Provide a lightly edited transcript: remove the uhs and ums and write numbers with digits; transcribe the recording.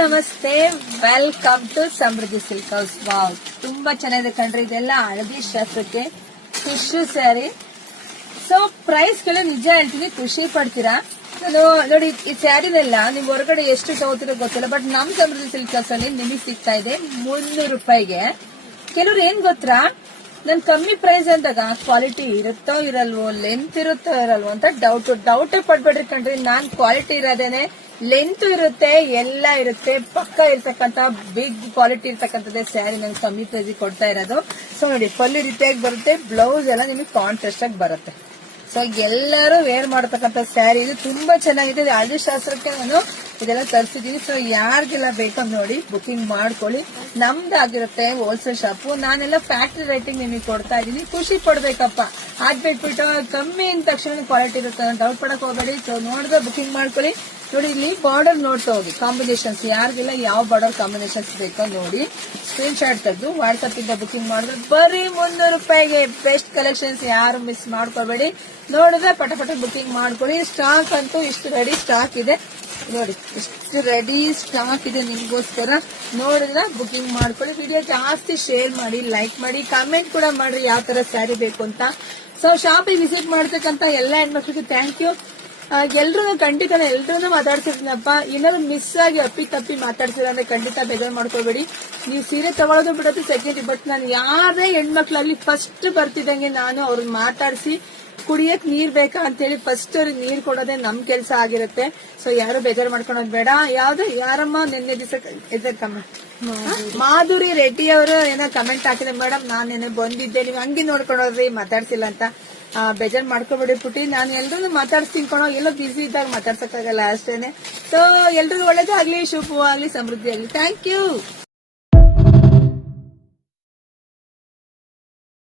ನಮಸ್ತೆ, welcome to Samriddhi silk house. Wow, ತುಂಬಾ ಚೆನ್ನಾಗಿದೆ ಕಣ್ರಿ. ಇದೆಲ್ಲ ಹಳದಿ ಶಾಸ್ತ್ರಕ್ಕೆ ಟಿಶ್ಯೂ ಸ್ಯಾರಿ. ಸೊ ಪ್ರೈಸ್ ಗಳು ನಿಜ ಹೇಳ್ತೀನಿ, ಖುಷಿ ಪಡ್ತೀರಾ. ನಾನು ನೋಡಿ, ಈ ಸ್ಯಾರಿನೆಲ್ಲ ನಿಮ್ ಹೊರಗಡೆ ಎಷ್ಟು ತಗೋತಿರೋ ಗೊತ್ತಿಲ್ಲ, ಬಟ್ ನಮ್ ಸಮೃದ್ಧಿ ಸಿಲ್ಕ್ ಹೌಸ್ ಅಲ್ಲಿ ನಿಮಗೆ ಸಿಗ್ತಾ ಇದೆ 300 ರೂಪಾಯಿಗೆ. ಕೆಲವ್ರು ಏನ್ ಗೊತ್ತಾ, ನನ್ ಕಮ್ಮಿ ಪ್ರೈಸ್ ಅಂದಾಗ ಕ್ವಾಲಿಟಿ ಇರುತ್ತೋ ಇರಲ್ವೋ, ಲೆಂತ್ ಇರುತ್ತೋ ಇರಲ್ವೋ ಅಂತ ಡೌಟೇ ಪಡ್ಬೇಡ್ರಿ ಕಣ್ರಿ. ನಾನ್ ಕ್ವಾಲಿಟಿ ಇರೋದೇನೆ, ಲೆಂತ್ ಇರುತ್ತೆ, ಎಲ್ಲ ಇರುತ್ತೆ, ಪಕ್ಕ ಇರ್ತಕ್ಕಂತ ಬಿಗ್ ಕ್ವಾಲಿಟಿ ಇರ್ತಕ್ಕಂಥದ್ದೇ ಸ್ಯಾರಿ ನಂಗೆ ಕಮ್ಮಿ ಪ್ರೈಸ್ ಕೊಡ್ತಾ ಇರೋದು. ಸೊ ನೋಡಿ, ಪಲ್ಲು ರೀತಿಯಾಗಿ ಬರುತ್ತೆ, ಬ್ಲೌಸ್ ಎಲ್ಲ ನಿಮಗೆ ಕಾಂಟ್ರಾಸ್ಟ್ ಆಗಿ ಬರುತ್ತೆ. ಸೊ ಎಲ್ಲರೂ ವೇರ್ ಮಾಡತಕ್ಕಂತ ಸ್ಯಾರಿ ಇದು. ತುಂಬಾ ಚೆನ್ನಾಗಿದೆ. ಹಳದಿ ಶಾಸ್ತ್ರಕ್ಕೆ ನಾನು ಇದೆಲ್ಲ ತರಿಸಿದೀನಿ. ಸೊ ಯಾರಿಗೆಲ್ಲ ಬೇಕೋ ನೋಡಿ ಬುಕಿಂಗ್ ಮಾಡ್ಕೊಳ್ಳಿ. ನಮ್ದಾಗಿರುತ್ತೆ ಹೋಲ್ಸೇಲ್ ಶಾಪು. ನಾನೆಲ್ಲ ಫ್ಯಾಕ್ಟ್ರಿ ರೇಟಿಂಗ್ ನಿಮಗೆ ಕೊಡ್ತಾ ಇದೀನಿ. ಖುಷಿ ಪಡ್ಬೇಕಪ್ಪ. ಅದ್ ಬಿಟ್ಬಿಟ್ಟು ಕಮ್ಮಿ ಅಂದ ತಕ್ಷಣ ಕ್ವಾಲಿಟಿ ಇರುತ್ತೆ ಡೌಟ್ ಪಡಕ್ ಹೋಗಬೇಡಿ. ಸೊ ನೋಡಿದ್ರೆ ಬುಕಿಂಗ್ ಮಾಡ್ಕೊಳ್ಳಿ. ನೋಡಿ, ಇಲ್ಲಿ ಬಾರ್ಡರ್ ನೋಡ್ತಾ ಹೋಗಿ, ಕಾಂಬಿನೇಷನ್ಸ್ ಯಾರಿಗೆಲ್ಲ ಯಾವ ಬಾರ್ಡರ್ ಕಾಂಬಿನೇಷನ್ಸ್ ಬೇಕೋ ನೋಡಿ ಸ್ಕ್ರೀನ್ ಶಾಟ್ ತೆಗೆದು ವಾಟ್ಸ್ಆಪ್ ಇಂದ ಬುಕಿಂಗ್ ಮಾಡಿದ್ರೆ ಬರೀ 300 ರೂಪಾಯಿಗೆ ಬೆಸ್ಟ್ ಕಲೆಕ್ಷನ್ಸ್. ಯಾರು ಮಿಸ್ ಮಾಡ್ಕೋಬೇಡಿ. ನೋಡಿದ್ರೆ ಪಟ ಬುಕಿಂಗ್ ಮಾಡ್ಕೊಳ್ಳಿ. ಸ್ಟಾಕ್ ಅಂತೂ ಇಷ್ಟು ರೆಡಿ ಸ್ಟಾಕ್ ಇದೆ ನೋಡಿ, ಇಷ್ಟು ರೆಡಿ ಸ್ಟಾಕ್ ಇದೆ ನಿಮ್ಗೋಸ್ಕರ. ನೋಡಿದ್ರೆ ಬುಕಿಂಗ್ ಮಾಡ್ಕೊಳ್ಳಿ. ವಿಡಿಯೋ ಜಾಸ್ತಿ ಶೇರ್ ಮಾಡಿ, ಲೈಕ್ ಮಾಡಿ, ಕಾಮೆಂಟ್ ಕೂಡ ಮಾಡ್ರಿ ಯಾವ ತರ ಸ್ಯಾರಿ ಬೇಕು ಅಂತ. ಸೊ ಶಾಪಿಗೆ ವಿಸಿಟ್ ಮಾಡ್ತಕ್ಕಂತ ಎಲ್ಲ ಹೆಣ್ಮಕ್ಳಿಗೆ ಥ್ಯಾಂಕ್ ಯು. ಎಲ್ರು ಖಂಡಿತ ಎಲ್ರೂ ಮಾತಾಡ್ಸಿರ್ತೀನಪ್ಪ. ಏನಾದ್ರು ಮಿಸ್ ಆಗಿ ಅಪ್ಪಿ ತಪ್ಪಿ ಮಾತಾಡ್ಸಿರ ಅಂದ್ರೆ ಖಂಡಿತ ಬೇಜಾರು ಮಾಡ್ಕೋಬೇಡಿ. ನೀವು ಸೀರೆ ತಗೊಳ್ಳೋದು ಬಿಡೋದು ಸೆಕೆಂಡ್. ಬಟ್ ನಾನು ಯಾರೇ ಹೆಣ್ಮಕ್ಳಲ್ಲಿ ಫಸ್ಟ್ ಬರ್ತಿದ್ದಂಗೆ ನಾನು ಅವ್ರನ್ನ ಮಾತಾಡಿಸಿ ಕುಡಿಯಕ್ ನೀರ್ ಬೇಕಾ ಅಂತೇಳಿ ಫಸ್ಟ್ ಅವ್ರಿಗೆ ನೀರ್ ಕೊಡೋದೇ ನಮ್ ಕೆಲ್ಸ ಆಗಿರುತ್ತೆ. ಸೊ ಯಾರು ಬೇಜಾರು ಮಾಡ್ಕೊಳೋದು ಬೇಡ. ಯಾರಮ್ಮ ನಿನ್ನೆ ದಿವಸ ಕಮೆಂಟ್ ಮಾಧುರಿ ರೆಡ್ಡಿ ಅವರು ಏನೋ ಕಮೆಂಟ್ ಹಾಕಿದ್ರೆ, ಮೇಡಮ್ ನಾನೇನೋ ಬಂದಿದ್ದೆ, ನೀವು ಹಂಗೆ ನೋಡ್ಕೊಂಡೋದ್ರಿ ಮಾತಾಡ್ಸಿಲ್ಲ ಅಂತ. ಬೇಜಾರ್ ಮಾಡ್ಕೊಬೇಡಿ ಪುಟಿ. ನಾನು ಎಲ್ರೂ ಮಾತಾಡ್ಸ್ತೀನಿ ಕಣೋ, ಎಲ್ಲೋ ಬಿಸಿ ಇದ್ದಾಗ ಮಾತಾಡ್ಸಕ್ಕಾಗಲ್ಲ ಅಷ್ಟೇನೆ. ಸೊ ಎಲ್ರಿಗೂ ಒಳ್ಳೇದಾಗ್ಲಿ, ಶುಭವಾಗ್ಲಿ, ಸಮೃದ್ಧಿ ಆಗ್ಲಿ. Thank you.